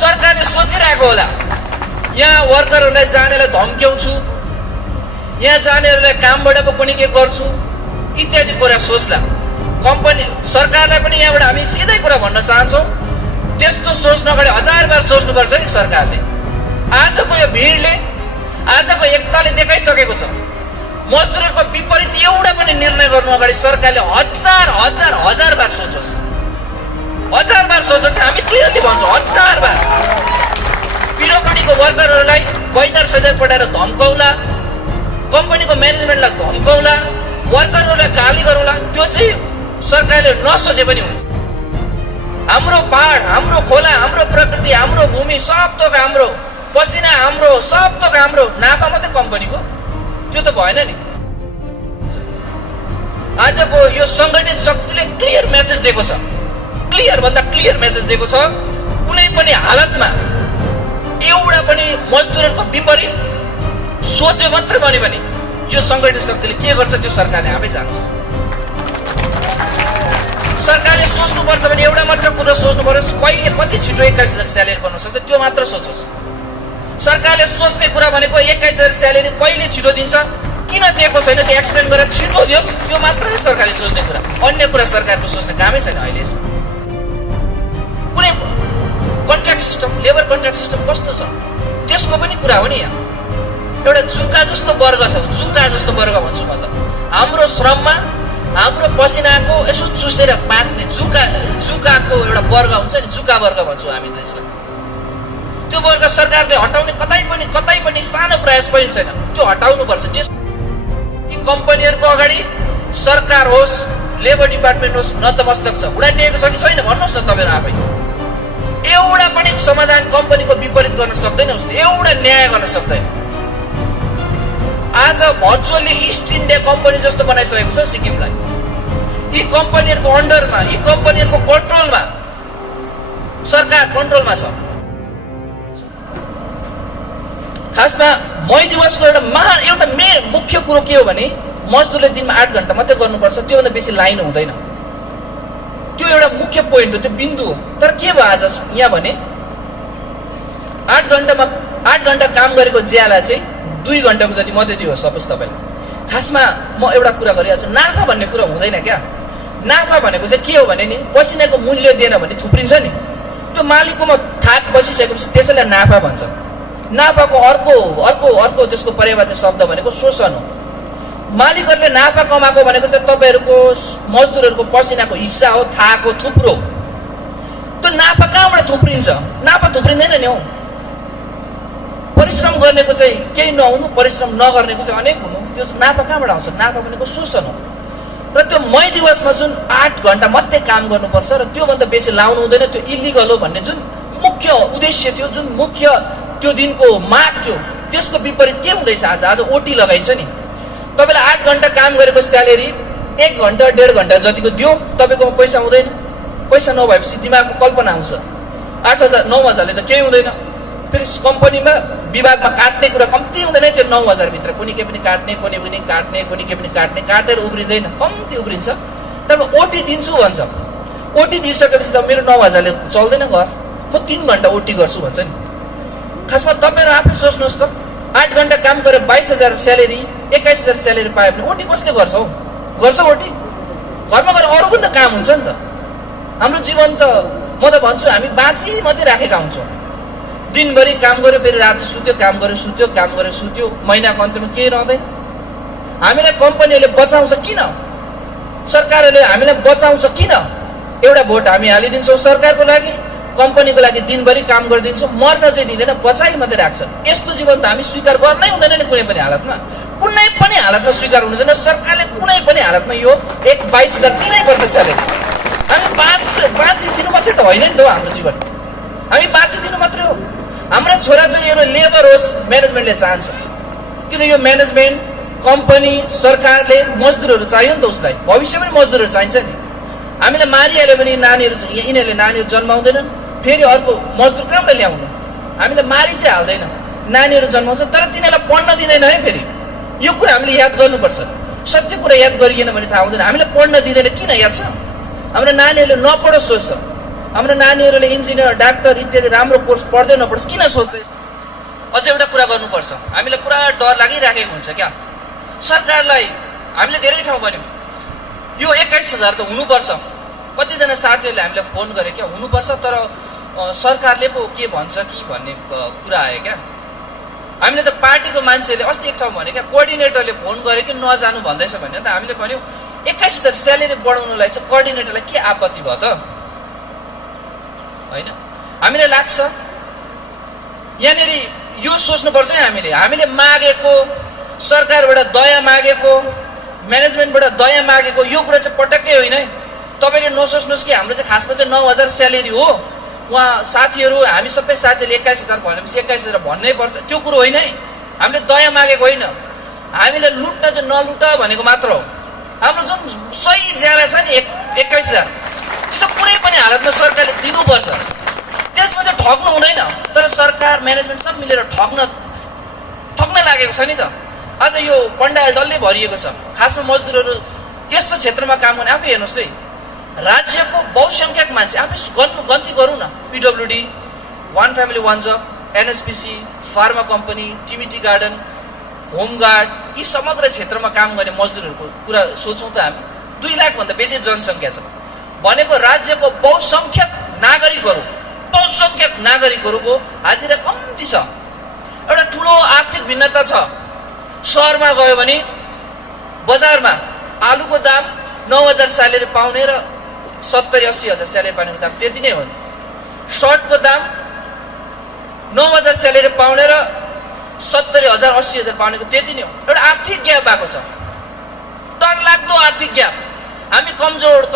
सरकारले सोचिरहेको होला यहाँ वर्करहरूलाई जानेलाई धम्क्याउँछु, यहाँ जानेहरूलाई कामबाट पनि के गर्छु इत्यादि कुरा सोच्ला। कम्पनी सरकारलाई पनि यहाँबाट हामी सिधै कुरा भन्न चाहन्छौँ, त्यस्तो सोच्न अगाडि 1000 बार सोच्नुपर्छ कि सरकारले। आजको यो भिडले, आजको एकताले देखाइसकेको छ मजदुरहरूको विपरीत एउटा पनि निर्णय गर्नु अगाडि सरकारले 1000 बार सोचोस्, 1000 बार सोचोस्। हामी क्लियरली भन्छौँ 1000 बार। पिरोपट्टिको वर्करहरूलाई बैदार सैदार पठाएर धम्काउला, कम्पनीको म्यानेजमेन्टलाई धम्काउला, वर्करहरूलाई गाली गरौँला, त्यो चाहिँ सरकारले नसोचे पनि हुन्छ। हाम्रो पहाड, हाम्रो खोला, हाम्रो प्रकृति, हाम्रो भूमि सब थोक हाम्रो, पसिना हाम्रो, सब थोक हाम्रो, नाफा मात्रै कम्पनीको, त्यो त भएन नि। आजको यो संगठित शक्तिले क्लियर मेसेज दिएको छ, क्लियर भन्दा क्लियर मेसेज दिएको छ। कुनै पनि हालतमा एउटा पनि मजदुरहरूको विपरीत सोचे मात्रै भने पनि यो संगठित शक्तिले के गर्छ त्यो सरकारले आफै जानुहोस्। सरकारले सोच्नुपर्छ भने एउटा मात्र कुरा सोच्नु पर्यो, कहिले कति छिटो 21000 स्यालेरी बन्न सक्छ त्यो मात्र सोचोस्। सरकारले सोच्ने कुरा भनेको 21000 स्यालेरी कहिले छिटो दिन्छ, किन दिएको छैन त्यो एक्सप्लेन गरेर छिटो दियोस्, त्यो मात्रै सरकारले सोच्ने कुरा। अन्य कुरा सरकारको सोच्ने कामै छैन अहिले। कुनै contract system, labour contract system कस्तो छ त्यसको पनि कुरा हो नि। यहाँ एउटा जुका जस्तो वर्ग छ, जुका जस्तो वर्ग भन्छु म त। हाम्रो श्रममा हाम्रो पसिनाको यसो चुसेर बाँच्ने जुकाको एउटा वर्ग हुन्छ नि, जुका वर्ग भन्छौँ हामी त्यसलाई। त्यो वर्ग सरकारले हटाउने कतै पनि सानो प्रयास पनि छैन, त्यो हटाउनुपर्छ। ती कम्पनीहरूको अगाडि सरकार होस्, लेबर डिपार्टमेन्ट होस्, नतमस्तक छ। उडाटिएको छ कि छैन भन्नुहोस् न तपाईँहरू आफै। एउटा पनि समाधान कम्पनीको विपरीत गर्न सक्दैन उसले, एउटा न्याय गर्न सक्दैन। आज भर्चुअली इस्ट इन्डिया कम्पनी जस्तो बनाइसकेको छ सिक्किमलाई। यी कम्पनीहरूको अन्डरमा, यी कम्पनीहरूको कन्ट्रोलमा, सरकार कन्ट्रोलमा छ। खासमा मई दिवसको एउटा मुख्य कुरो के हो भने मजदुरले दिनमा 8 घण्टा मात्रै गर्नुपर्छ, त्योभन्दा बेसी लाइन हुँदैन। त्यो एउटा मुख्य पोइन्ट हो, त्यो बिन्दु हो। तर के भयो आज यहाँ भने 8 घण्टा काम गरेको ज्याला चाहिँ 2 घण्टाको जति मात्रै दियो सपोज तपाईँलाई। खासमा म एउटा कुरा गरिहाल्छु, नाफा भन्ने कुरा हुँदैन क्या। नाफा भनेको चाहिँ के हो भने नि पसिनाको मूल्य दिएन भने थुप्रिन्छ नि, त्यो मालिककोमा थाक बसिसकेपछि त्यसैलाई नाफा भन्छ। नाफाको अर्को त्यसको परिभाषित शब्द भनेको शोषण हो। मालिकहरूले नाफा कमाएको भनेको चाहिँ तपाईँहरूको मजदुरहरूको पसिनाको हिस्सा हो, थाक हो, थुप्रो। त्यो नाफा कहाँबाट थुप्रिन्छ? नाफा थुप्रिँदैन नि हौ। परिश्रम गर्नेको चाहिँ केही नहुनु, परिश्रम नगर्नेको चाहिँ अनेक हुनु, त्यो नाफा कहाँबाट आउँछ? नाफा भनेको शोषण हो। र त्यो मई दिवसमा जुन 8 घण्टा मात्रै काम गर्नुपर्छ र त्योभन्दा बेसी लाउनु हुँदैन, त्यो इलिगल हो भन्ने जुन मुख्य उद्देश्य थियो, जुन मुख्य त्यो दिनको माग थियो, त्यसको विपरीत के हुँदैछ? आज ओटी लगाइन्छ नि। तपाईँलाई 8 घण्टा काम गरेको स्यालेरी 1 घण्टा 1.5 घण्टा जतिको दियो, तपाईँकोमा पैसा हुँदैन। पैसा नभएपछि दिमागमा कल्पना आउँछ 8,000 9,000ले त केही हुँदैन। फेरि कम्पनीमा विभागमा काट्ने कुरा कम्ती हुँदैन, त्यो 9,000 भित्र कुनै के पनि काट्ने, कुनै पनि काट्ने, कुनै के पनि काट्ने, काटेर उब्रिँदैन, कम्ती उब्रिन्छ। तब ओटी दिन्छु भन्छ, ओटी दिइसकेपछि त मेरो 9,000ले चल्दैन घर, म 3 घण्टा ओटी गर्छु भन्छ नि। खासमा तपाईँहरू आफै सोच्नुहोस् त, 8 घण्टा काम गरेर 22,000 स्यालेरी, 21,000 स्यालेरी पायो भने ओटी कसले गर्छ हौ? गर्छ ओटी? घरमा गएर अरू पनि त काम हुन्छ नि त। हाम्रो जीवन त म त भन्छु हामी बाँची मात्रै राखेका हुन्छौँ। दिनभरि काम गर्यो, फेरि राति सुत्यो, काम गर्यो सुत्यो, काम गर्यो सुत्यो, महिनाको अन्त्यमा केही रहँदैन। हामीलाई कम्पनीहरूले बचाउँछ किन? सरकारहरूले हामीलाई बचाउँछ किन? एउटा भोट हामी हालिदिन्छौँ सरकारको लागि, कम्पनीको लागि दिनभरि काम गरिदिन्छौँ, मर्न चाहिँ दिँदैन, बचाइ मात्रै राख्छ। यस्तो जीवन त हामी स्वीकार गर्नै हुँदैन नि कुनै पनि हालतमा। कुनै पनि हालतमा स्वीकार हुँदैन। सरकारले कुनै पनि हालतमा यो 22,000 दिनै पर्छ स्यालेरी। हामी बाँचिदिनु मात्रै त होइन नि त हो हाम्रो जीवन, हामी बाँचिदिनु मात्रै हो। हाम्रा छोराछोरीहरू लेबर होस्, म्यानेजमेन्टले चाहन्छ। किन यो म्यानेजमेन्ट, कम्पनी, सरकारले मजदुरहरू चाहियो नि त उसलाई, भविष्यमा पनि मजदुरहरू चाहिन्छ नि। हामीलाई मारिहाल्यो भने यिनीहरूले नानीहरू जन्माउँदैनन्, फेरि अर्को मजदुर कहाँबाट ल्याउनु? हामीले मारि चाहिँ हाल्दैन, नानीहरू जन्माउँछ, तर तिनीहरूलाई पढ्न दिँदैन है। फेरि यो कुरा हामीले याद गर्नुपर्छ। सत्य कुरा याद गरिएन भने थाहा हुँदैन। हामीले पढ्न दिँदैन किन याद छ? हाम्रो नानीहरूले नपढोस् सोच्छ। हाम्रो नानीहरूले इन्जिनियर डाक्टर इत्यादि राम्रो कोर्स पढ्दै नपढोस् किन सोचे? अझै एउटा कुरा गर्नुपर्छ, हामीलाई पुरा डर लागिराखेको हुन्छ क्या सरकारलाई। हामीले धेरै ठाउँ भन्यौँ यो 21,000 त हुनुपर्छ। कतिजना साथीहरूले हामीलाई फोन गरे क्या हुनुपर्छ, तर सरकारले पो के भन्छ कि भन्ने कुरा आयो क्या। हामीले त पार्टीको मान्छेले अस्ति एक ठाउँ भने क्या कोअर्डिनेटरले फोन गरे कि नजानु भन्दैछ भने त हामीले भन्यौँ 21,000 स्यालेरी बढाउनुलाई चाहिँ कोअर्डिनेटरलाई के आपत्ति भयो त? होइन, हामीलाई लाग्छ यहाँनिर यो सोच्नुपर्छ है हामीले मागेको, सरकारबाट दया मागेको, म्यानेजमेन्टबाट दया मागेको यो कुरा चाहिँ पटक्कै होइन है। तपाईँले नसोच्नुहोस् कि हाम्रो चाहिँ खासमा चाहिँ 9,000 स्यालेरी हो, उहाँ साथीहरू हामी सबै साथीहरूले 21,000 भनेपछि 21,000 भन्नै पर्छ, त्यो कुरो होइन है। हामीले दया मागेको होइन, हामीले लुट्न चाहिँ नलुट भनेको मात्र हो। हाम्रो जुन सही ज्याला छ नि 21,000 त्यो चाहिँ कुनै पनि हालतमा सरकारले दिनुपर्छ, त्यसमा चाहिँ ठग्नु हुँदैन। तर सरकार म्यानेजमेन्ट सब मिलेर ठग्न लागेको छ नि त। आज यो पण्डाल डल्लै भरिएको छ, खासमा मजदुरहरू यस्तो क्षेत्रमा काम गर्ने। आफै हेर्नुहोस् है, राज्यको बहुसङ्ख्यक मान्छे आफै गन्ती गरौँ न, पिडब्ल्युडी, वान फ्यामिली वान जब, एनएसपिसी, फार्मा कम्पनी, टिमिटी गार्डन, होमगार्ड, यी समग्र क्षेत्रमा काम गर्ने मजदुरहरूको कुरा सोचौँ त हामी। 2 लाखभन्दा बेसी जनसङ्ख्या छ भनेको राज्यको बहुसङ्ख्यक नागरिकहरूको हाजिरा कम्ती छ। एउटा ठुलो आर्थिक भिन्नता छ। सहरमा गयो भने बजारमा आलुको दाम 9,000 स्यालेरी पाउने र 70-80,000 स्यालेरी पाउनेको दाम त्यति नै हो। सर्टको दाम 9,000 स्यालेरी पाउने र 70,000-80,000 पाउनेको त्यति नै हो। एउटा आर्थिक ग्याप भएको छ, डरलाग्दो आर्थिक ग्याप। हामी कमजोर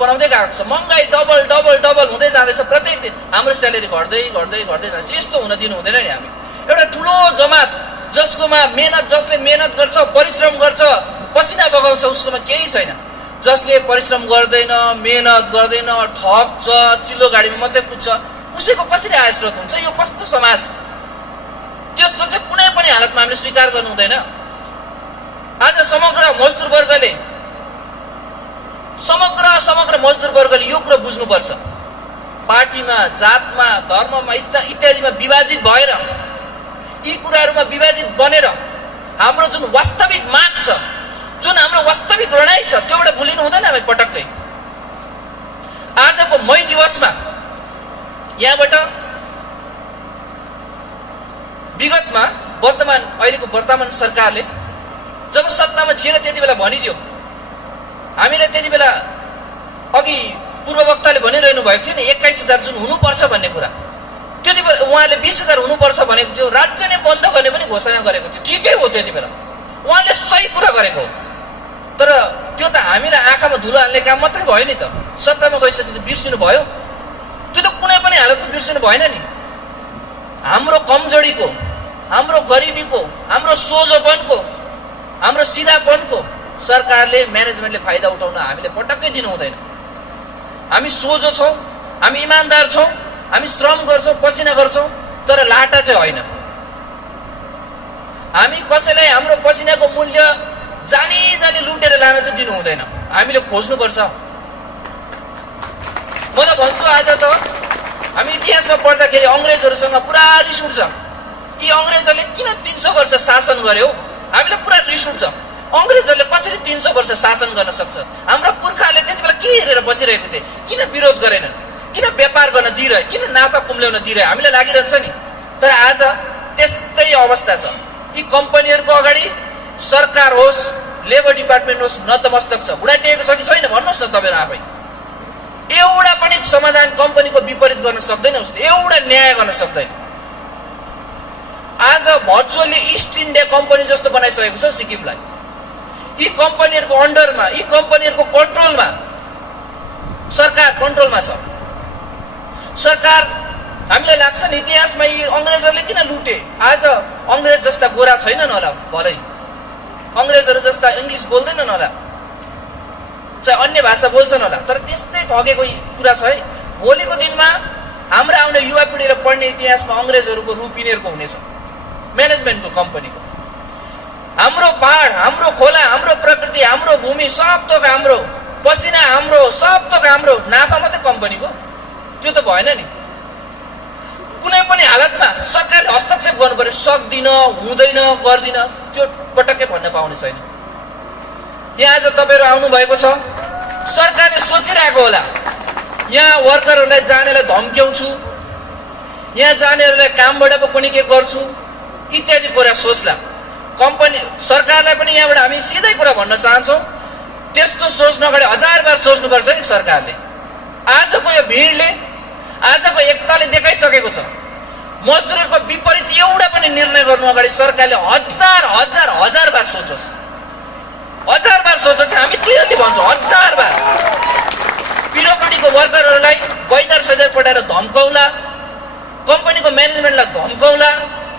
बनाउँदै गएको छ। महँगाई डबल हुँदै जाँदैछ प्रत्येक दिन। हाम्रो स्यालेरी घट्दै जान्छ। यस्तो हुन दिनु हुँदैन नि। हामी एउटा ठुलो जमात जसले मेहनत गर्छ, परिश्रम गर्छ, पसिना बगाउँछ, उसकोमा केही छैन। जसले परिश्रम गर्दैन, मेहनत गर्दैन, ठग्छ, चिल्लो गाडीमा मात्रै कुद्छ, उसैको कसरी आय स्रोत हुन्छ? यो कस्तो समाज? त्यस्तो चाहिँ कुनै पनि हालतमा हामीले स्वीकार गर्नु हुँदैन। आज समग्र मजदुर वर्गले यो कुरा बुझ्नुपर्छ। पार्टीमा, जातमा, धर्ममा इत्यादिमा विभाजित भएर, यी कुराहरूमा विभाजित बनेर हाम्रो जुन वास्तविक माग छ, जुन हाम्रो वास्तविक लडाई छ, त्योबाट भुलिनु हुँदैन हामी पटक्कै। आजको मई दिवसमा यहाँबाट विगतमा अहिलेको वर्तमान सरकारले जब सत्तामा थिएन त्यति बेला भनिदियो, हामीले त्यति बेला अघि पूर्ववक्ताले भनिरहनु भएको थियो नि 21,000 जुन हुनुपर्छ भन्ने कुरा, त्यति बेला उहाँले 20,000 हुनुपर्छ भनेको थियो। राज्य नै बन्द गर्ने पनि घोषणा गरेको थियो। ठिकै हो, त्यति बेला उहाँले सही कुरा गरेको हो। तर त्यो त हामीलाई आँखामा धुलो हाल्ने काम मात्रै भयो नि त। सत्तामा गइसकेपछि बिर्सिनु भयो? त्यो त कुनै पनि हालतमा बिर्सिनु भएन नि। हाम्रो कमजोरीको, हाम्रो गरिबीको, हाम्रो सोझोपनको, हाम्रो सिधापनको सरकारले, म्यानेजमेन्टले फाइदा उठाउन हामीले पटक्कै दिनु हुँदैन। हामी सोझो छौँ, हामी इमान्दार छौँ, हामी श्रम गर्छौँ, पसिना गर्छौँ, तर लाटा चाहिँ होइन। हामी कसैलाई हाम्रो पसिनाको मूल्य जानी लुटेर लान चाहिँ दिनु हुँदैन। हामीले खोज्नुपर्छ। म त भन्छु आज त हामी इतिहासमा पढ्दाखेरि अङ्ग्रेजहरूसँग पुरा रिस उठ्छ। यी अङ्ग्रेजहरूले किन 300 वर्ष शासन गर्यो? हामीलाई पुरा रिस उठ्छ। अङ्ग्रेजहरूले कसरी 300 वर्ष शासन गर्न सक्छ? हाम्रा पुर्खाहरूले त्यति बेला के हेरेर बसिरहेको थिए? किन विरोध गरेनन्? किन व्यापार गर्न दिइरहे? किन नाफा कुम्ल्याउन दिइरहे? हामीलाई लागिरहन्छ नि। तर आज त्यस्तै अवस्था छ। यी कम्पनीहरूको अगाडि सरकार होस्, लेबर डिपार्टमेन्ट होस्, नतमस्तक छ। बुढाटिएको छ कि छैन भन्नुहोस् न तपाईँहरू आफै। एउटा पनि समाधान कम्पनीको विपरीत गर्न सक्दैन उसले, एउटा न्याय गर्न सक्दैन। आज भर्चुअली इस्ट इन्डिया कम्पनी जस्तो बनाइसकेको छ सिक्किमलाई। यी कम्पनीहरूको अन्डरमा, यी कम्पनीहरूको कन्ट्रोलमा सरकार कन्ट्रोलमा छ। सरकार, हामीलाई लाग्छ नि इतिहासमा यी अङ्ग्रेजहरूले किन लुटे? आज अङ्ग्रेज जस्ता गोरा छैनन् होला, भलै अङ्ग्रेजहरू जस्ता इङ्ग्लिस बोल्दैनन् होला, चाहे अन्य भाषा बोल्छन् होला, तर त्यस्तै ठगेको कुरा छ है। भोलिको दिनमा हाम्रो आउने युवा पिँढी र पढ्ने इतिहासमा अङ्ग्रेजहरूको रूप यिनीहरूको हुनेछ, म्यानेजमेन्टको, कम्पनीको। हाम्रो पहाड, हाम्रो खोला, हाम्रो प्रकृति, हाम्रो भूमि सब थोक हाम्रो। पसिना हाम्रो, सब थोक हाम्रो, नाफा मात्रै कम्पनीको, त्यो त भएन नि। कुनै पनि हालतमा सरकारले हस्तक्षेप गर्नु पर्यो, सक्दिन, हुँदैन, गर्दिन, त्यो पटक्कै भन्न पाउने छैन। यहाँ आज तपाईँहरू आउनुभएको छ, सरकारले सोचिरहेको होला यहाँ वर्करहरूलाई जानेलाई धम्क्याउँछु, यहाँ जानेहरूलाई कामबाट पनि के गर्छु इत्यादि कुरा सोच्ला। कम्पनी सरकारलाई पनि यहाँबाट हामी सिधै कुरा भन्न चाहन्छौँ, त्यस्तो सोच्न अगाडि 1000 बार सोच्नुपर्छ कि सरकारले। आजको यो भिडले, आजको एकताले देखाइसकेको छ, मजदुरहरूको विपरीत एउटा पनि निर्णय गर्नु अगाडि सरकारले 1000 बार सोचोस्, 1000 बार सोचोस्। हामी क्लियरली भन्छौँ 1000 बार। पिडब्ल्युडीको वर्करहरूलाई बैदार सैदार पठाएर धम्काउला, कम्पनीको म्यानेजमेन्टलाई धम्काउला,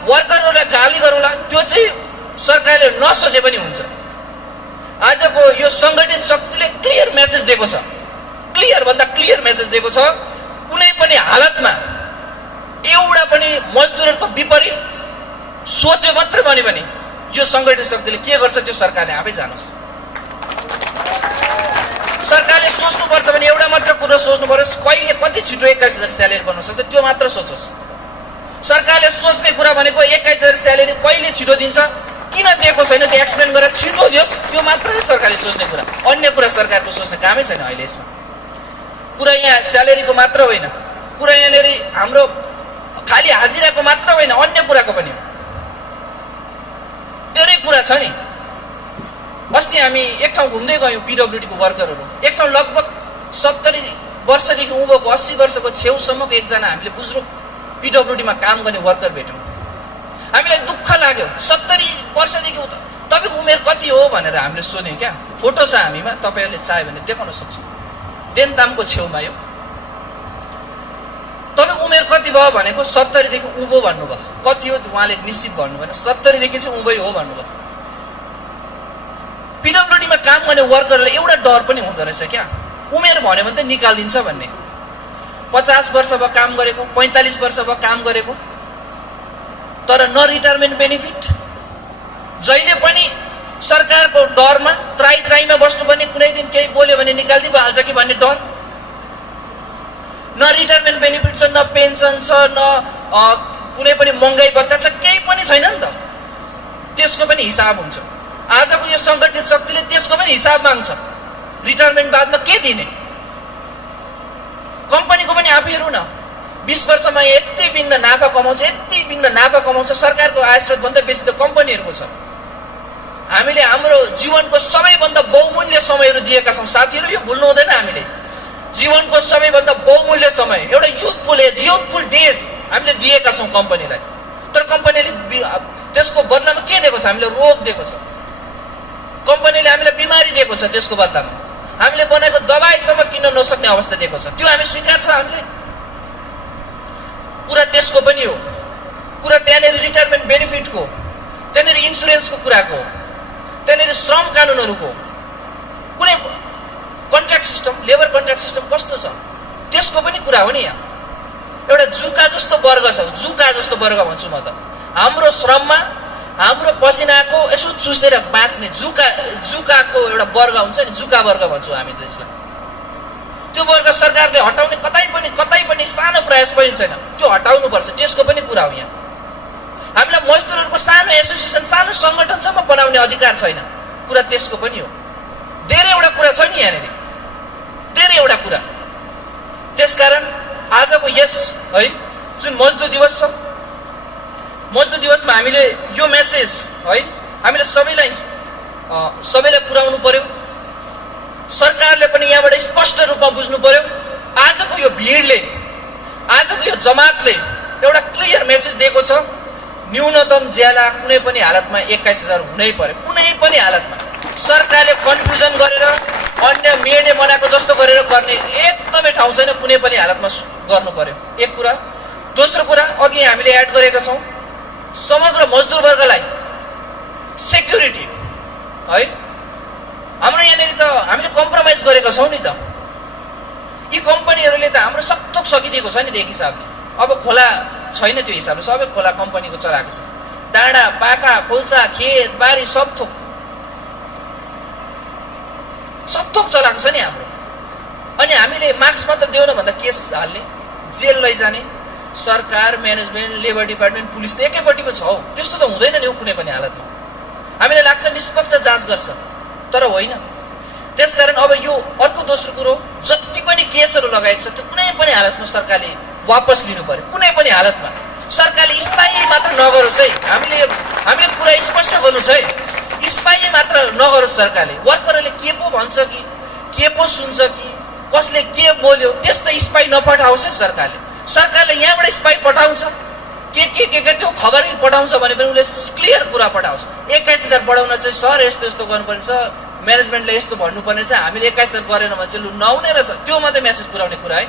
वर्करहरूलाई गाली गरौँला, त्यो चाहिँ सरकारले नसोचे पनि हुन्छ। आजको यो सङ्गठित शक्तिले क्लियर मेसेज दिएको छ, क्लियर भन्दा क्लियर मेसेज दिएको छ। कुनै पनि हालतमा एउटा पनि मजदुरहरूको विपरीत सोचे मात्रै भन्यो भने यो सङ्गठित शक्तिले के गर्छ त्यो सरकारले आफै जानोस्। सरकारले सोच्नुपर्छ भने एउटा मात्र कुरा सोच्नु पर्यो, कहिले कति छिटो 21,000 स्यालेरी बन्न सक्छ त्यो मात्र सोचोस्। सरकारले सोच्ने कुरा भनेको 21,000 स्यालेरी कहिले छिटो दिन्छ, किन दिएको छैन त्यो एक्सप्लेन गरेर छिटो दियोस्, त्यो मात्रै सरकारले सोच्ने कुरा। अन्य कुरा सरकारको सोच्ने कामै छैन अहिले यसमा। कुरा यहाँ स्यालेरीको मात्र होइन, कुरा यहाँनिर हाम्रो खालि हाजिराको मात्र होइन, अन्य कुराको पनि हो। धेरै कुरा छ नि। अस्ति हामी एक ठाउँ घुम्दै गयौँ, पिडब्ल्युडीको वर्करहरू एक ठाउँ लगभग 70 वर्षदेखि उँभोको 80 वर्षको छेउसम्मको एकजना हामीले बुजुर्ग पिडब्ल्युडीमा काम गर्ने वर्कर भेट्यौँ। हामीलाई दुःख लाग्यो, 70 वर्षदेखि उता। तपाईँको उमेर कति हो भनेर हामीले सोध्यौँ क्या। फोटो छ हामीमा, तपाईँहरूले चाह्यो भने देखाउन सक्छौँ। देनतामको छेउमा यो तपाईँको उमेर कति भयो भनेको 70 देखि उँभो भन्नुभयो। कति हो उहाँले निश्चित भन्नु भएन, 70 देखि चाहिँ उँभै हो भन्नुभयो। पिडब्ल्युडीमा काम गर्ने वर्करलाई एउटा डर पनि हुँदो रहेछ क्या, उमेर भन्यो भने त निकालिदिन्छ भन्ने। 50 वर्ष भयो काम गरेको, 45 वर्ष भयो काम गरेको, तर न रिटायरमेन्ट बेनिफिट, जहिले पनि सरकारको डरमा त्राईमा बस्नुपर्ने, कुनै दिन केही बोल्यो भने निकालिदिनु हाल्छ कि भन्ने डर। न रिटायरमेन्ट बेनिफिट छ, न पेन्सन छ, न कुनै पनि महँगाई भत्ता छ, केही पनि छैन नि त। त्यसको पनि हिसाब हुन्छ। आजको यो सङ्गठित शक्तिले त्यसको पनि हिसाब माग्छ। रिटायरमेन्ट बादमा के दिने? कम्पनीको पनि आफै हेरौँ न, 20 वर्षमा यति बिघ्न नाफा कमाउँछ, यति बिघ्न नाफा कमाउँछ। सरकारको आय स्रोतभन्दा बेसी त कम्पनीहरूको छ। हामीले हाम्रो जीवनको सबैभन्दा बहुमूल्य समयहरू दिएका छौँ साथीहरू, यो भुल्नु हुँदैन। हामीले जीवनको सबैभन्दा बहुमूल्य समय, एउटा युथफुल एज, युथफुल डेज हामीले दिएका छौँ कम्पनीलाई। तर कम्पनीले त्यसको बदलामा के दिएको छ? हामीले रोग दिएको छ। कम्पनीले हामीलाई बिमारी दिएको छ, त्यसको बदलामा हामीले बनाएको दबाईसम्म किन्न नसक्ने अवस्था दिएको छ। त्यो हामी स्वीकार्छ हामीले। कुरा त्यसको पनि हो, कुरा त्यहाँनिर रिटायरमेन्ट बेनिफिटको, त्यहाँनिर इन्सुरेन्सको कुराको, त्यहाँनिर श्रम कानुनहरूको, कुनै contract system, labour contract system कस्तो छ त्यसको पनि कुरा हो नि। यहाँ एउटा जुका जस्तो वर्ग छ, जुका जस्तो वर्ग भन्छु म त। हाम्रो श्रममा हाम्रो पसिनाको यसो चुसेर बाँच्ने जुकाको एउटा वर्ग हुन्छ नि, जुका वर्ग भन्छौँ हामी त्यसलाई। त्यो वर्ग सरकारले हटाउने कतै पनि सानो प्रयास पनि छैन। त्यो हटाउनुपर्छ, त्यसको पनि कुरा हो। यहाँ हामीलाई मजदुरहरूको सानो एसोसिएसन, सानो सङ्गठनसम्म बनाउने अधिकार छैन, कुरा त्यसको पनि हो। धेरैवटा कुरा छ नि यहाँनिर, धेरैवटा कुरा। त्यसकारण आजको यस है जुन मजदुर दिवस छ, मजदुर दिवसमा हामीले यो मेसेज है हामीले सबैलाई पुर्याउनु पर्यो। सरकारले पनि यहाँबाट स्पष्ट रूपमा बुझ्नु पर्यो। आजको यो भिडले, आजको यो जमातले एउटा क्लियर मेसेज दिएको छ, न्यूनतम ज्याला कुनै पनि हालतमा 21,000 हुनै पर्यो। कुनै पनि हालतमा सरकारले कन्फ्युजन गरेर अन्य मेडे बनाएको जस्तो गरेर गर्ने एकदमै ठाउँ छैन। कुनै पनि हालतमा गर्नु पर्यो, एक कुरा। दोस्रो कुरा, अघि हामीले एड गरेका छौँ, समग्र मजदुर वर्गलाई सेक्युरिटी है। हाम्रो यहाँनिर त हामीले कम्प्रोमाइज गरेका छौँ नि त। यी कम्पनीहरूले त हाम्रो सब थोक सकिदिएको छ नि त एक हिसाबले। अब खोला छैन त्यो हिसाबले, सबै खोला कम्पनीको चलाएको छ। डाँडा, पाखा, खोल्सा, खेत, बारी सब थोक। सबथोक चलाएको छ नि हाम्रो। अनि हामीले मार्क्स मात्र देऊ न भन्दा केस हाल्ने, जेल लैजाने, सरकार, म्यानेजमेन्ट, लेबर डिपार्टमेन्ट, पुलिस त एकैपट्टि पो छ हौ। त्यस्तो त हुँदैन नि कुनै पनि हालतमा। हामीलाई लाग्छ निष्पक्ष जाँच गर्छ, तर होइन। त्यसकारण अब यो अर्को दोस्रो कुरो, जति पनि केसहरू लगाएको छ त्यो कुनै पनि हालतमा सरकारले वापस लिनु पर्यो। कुनै पनि हालतमा सरकारले स्पाई मात्र नगरोस् है। हामीले कुरा स्पष्ट गर्नु छ है, स्पाई मात्र नगरोस् सरकारले। वर्करहरूले के पो भन्छ कि के पो सुन्छ कि कसले के बोल्यो त्यस्तो स्पाई नपठाओस् है सरकारले। सरकारले यहाँबाट स्पाई पठाउँछ के त्यो खबर पठाउँछ भने पनि उसले क्लियर कुरा पठाओस्। 21,000 बढाउन चाहिँ सर यस्तो यस्तो गर्नुपर्ने छ, म्यानेजमेन्टले यस्तो भन्नुपर्ने छ, हामीले 21,000 गरेन भने चाहिँ लु नहुने रहेछ, त्यो मात्रै मेसेज पुर्याउने कुरा है।